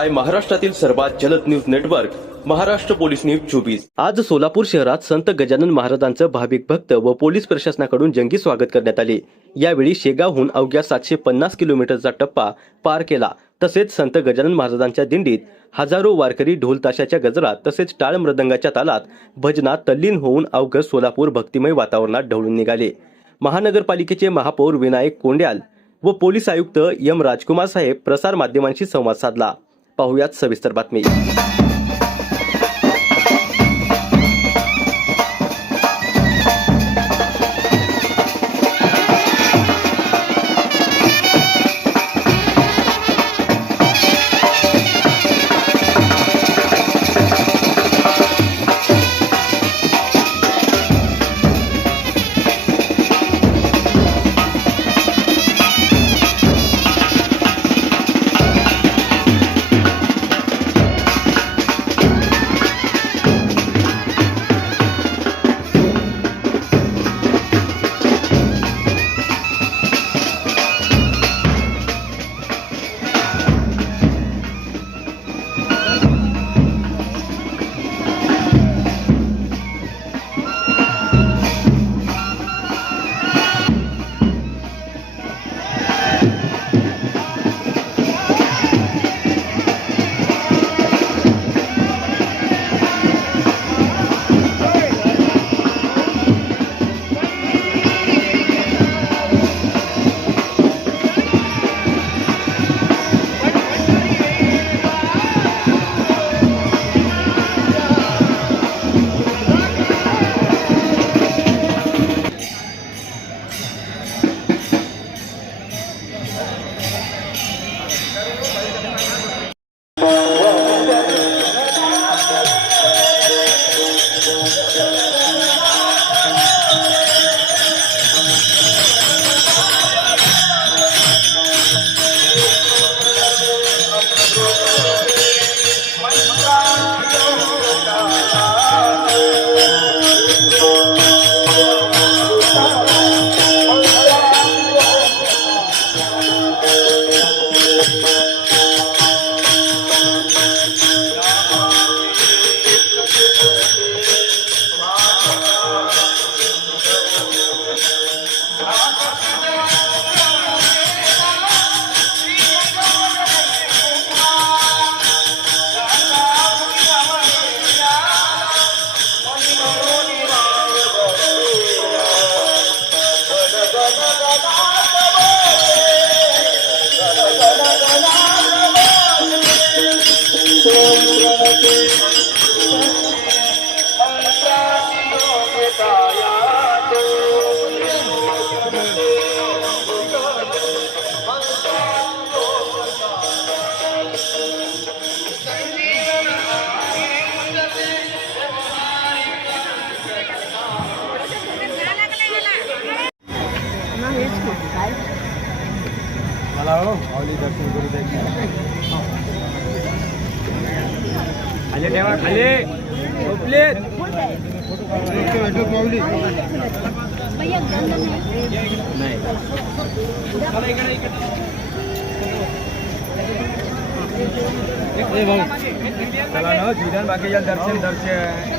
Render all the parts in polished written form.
पाहताय महाराष्ट्रातील सर्वात जलद news network Maharashtra police news 24। आज सोलापूर शहरात संत गजानन महाराजांचं भाविक भक्त व पोलीस प्रशासनाकडून जंगी स्वागत करण्यात आले। यावेळी शेगावहून अवघ्या 750 किलोमीटरचा टप्पा पार केला। तसेच संत गजानन महाराजांच्या दिंडीत हजारो वारकरी ढोल ताशाच्या गजरात तसेच टाळ मृदंगाच्या तालात भजनात तल्लीन होऊन अवघं सोलापूर भक्तिमय वातावरणात ढवळून निघाले। महानगरपालिकेचे महापौर विनायक कोंड्याल व पोलीस आयुक्त एम राजकुमार साहेब प्रसार माध्यमांशी संवाद साधला। पाहुयात सविस्तर बातमी। दर्शन करू द्या। खाली ठेवा, खाली झोपलेत चला ना जिधन बाकी दर्शन दर्शन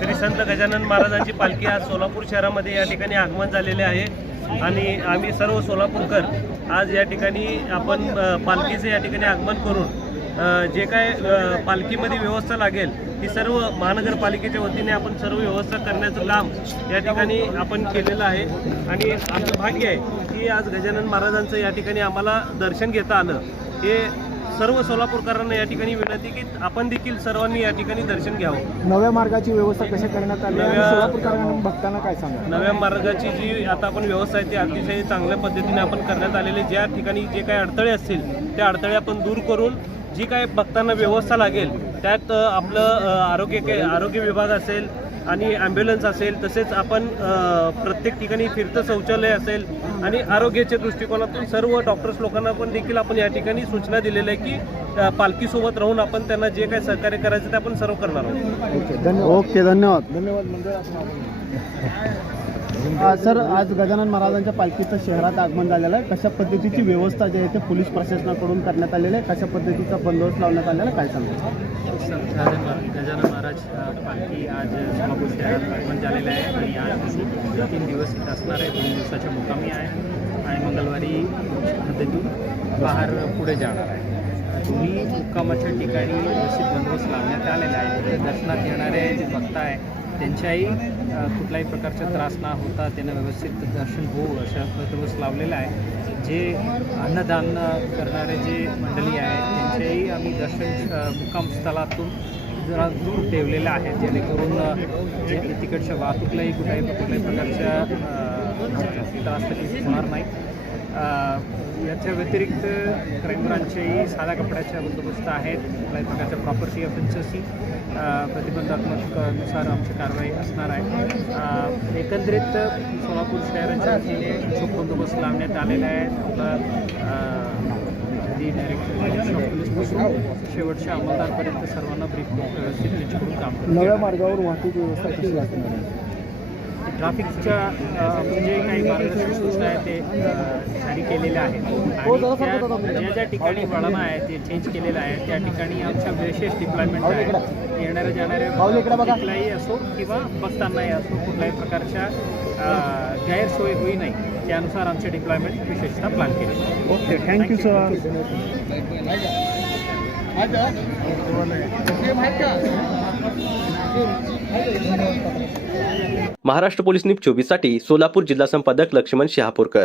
श्री संत गजानन महाराजांची पालखी आज सोलापूर शहरामध्ये या ठिकाणी आगमन झालेले आहे आणि आम्ही सर्व सोलापूरकर आज या ठिकाणी आपण पालखीचे या ठिकाणी आगमन करून जे काय पालखीमध्ये व्यवस्था लागेल ती सर्व महानगरपालिकेच्या वतीने आपण सर्व व्यवस्था करण्याचं काम या ठिकाणी आपण केलेलं आहे आणि आमचं भाग्य आहे की आज गजानन महाराजांचं या ठिकाणी आम्हाला दर्शन घेता आलं. हे सर्व सोलापूरकरांना या ठिकाणी विनंती की आपण देखील सर्वांनी या ठिकाणी दर्शन घ्यावं. नव्या मार्गाची व्यवस्था कशी करण्यात आली आणि सोलापूरकरांना भक्तांना काय सांगा? नव्या मार्गाची जी आता आपण व्यवस्था आहे ती अतिशय चांगल्या पद्धतीने आपण करण्यात आलेली. ज्या ठिकाणी जे काही अडथळे असतील त्या अडथळे आपण दूर करून जी काही भक्तांना व्यवस्था लागेल त्यात आपलं आरोग्य विभाग असेल आणि ॲम्ब्युलन्स असेल, तसेच आपण प्रत्येक ठिकाणी फिरतं शौचालय असेल आणि आरोग्याच्या दृष्टिकोनातून सर्व डॉक्टर्स लोकांना पण देखील आपण या ठिकाणी सूचना दिलेल्या आहे की पालखीसोबत राहून आपण त्यांना जे काही सहकार्य करायचं ते आपण सर्व करणार आहोत. ओके, धन्यवाद. सर, आज गजानन महाराजांच्या पालखीचं शहरात आगमन झालेलं आहे. कशा पद्धतीची व्यवस्था जी आहे ते पोलीस प्रशासनाकडून करण्यात आलेली आहे, कशा पद्धतीचा बंदोबस्त लावण्यात आलेला आहे, काय सांगा? गजानन महाराज पालखी आज सोलापूर शहरात आगमन झालेलं आहे आणि आज 3 दिवस इथं असणार आहे. 2 दिवसाच्या मुक्कामी आहे आणि मंगळवारी हद्दीतून बाहेर पुढे जाणार आहे. दोन्ही मुक्कामाच्या ठिकाणी व्यवस्थित बंदोबस्त लावण्यात आलेला आहे. तिथे दर्शनात येणारे जे भक्त आहे त्यांच्याही कुठल्याही प्रकारचा त्रास न होता त्यांना व्यवस्थित दर्शन होऊ अशा बंदोबस्त लावलेला आहे. जे अन्नदान करणारे जे मंडळी आहेत त्यांच्याही आम्ही दर्शन मुक्काम स्थळातून जरा दूर ठेवलेलं आहे, जेणेकरून जे तिकडच्या वाहतूकलाही कुठल्याही प्रकारच्या त्रास तकलीफ होणार नाही. याच्या व्यतिरिक्त क्राईम ब्रांचच्याही साध्या कपड्याच्या बंदोबस्त आहेत. कुठल्याही प्रकारच्या प्रॉपर्टी ऑफेन्सेसही प्रतिबंधात्मकनुसार आमची कारवाई असणार आहे. एकंदरीत सोलापूर शहराच्या वतीने चोख बंदोबस्त लावण्यात आलेला आहे. डायरेक्टर पोलीसपासून शेवटच्या अंमलदारपर्यंत सर्वांना ब्रीफ करून व्यवस्थित त्यांच्याकडून काम नव्या मार्गावर वाहतूक व्यवस्था कशी असणार आहे? ट्रॅफिकच्या जे काही मार्गदर्शक सूचना आहेत ते जारी केलेल्या आहेत आणि ज्या ठिकाणी वळणं आहे ते चेंज केलेलं आहे त्या ठिकाणी आमच्या विशेष डिप्लॉयमेंट आहे. येणाऱ्या जाणाऱ्या कुठलाही असो किंवा बसतानाही असो कुठल्याही प्रकारच्या गैरसोय होई नाही त्यानुसार आमचे डिप्लॉयमेंट विशेषतः प्लॅन केले. Okay, thank you sir. Maharashtra police news 24 साठी सोलापूर जिल्हा संपादक लक्ष्मण शहापूरकर.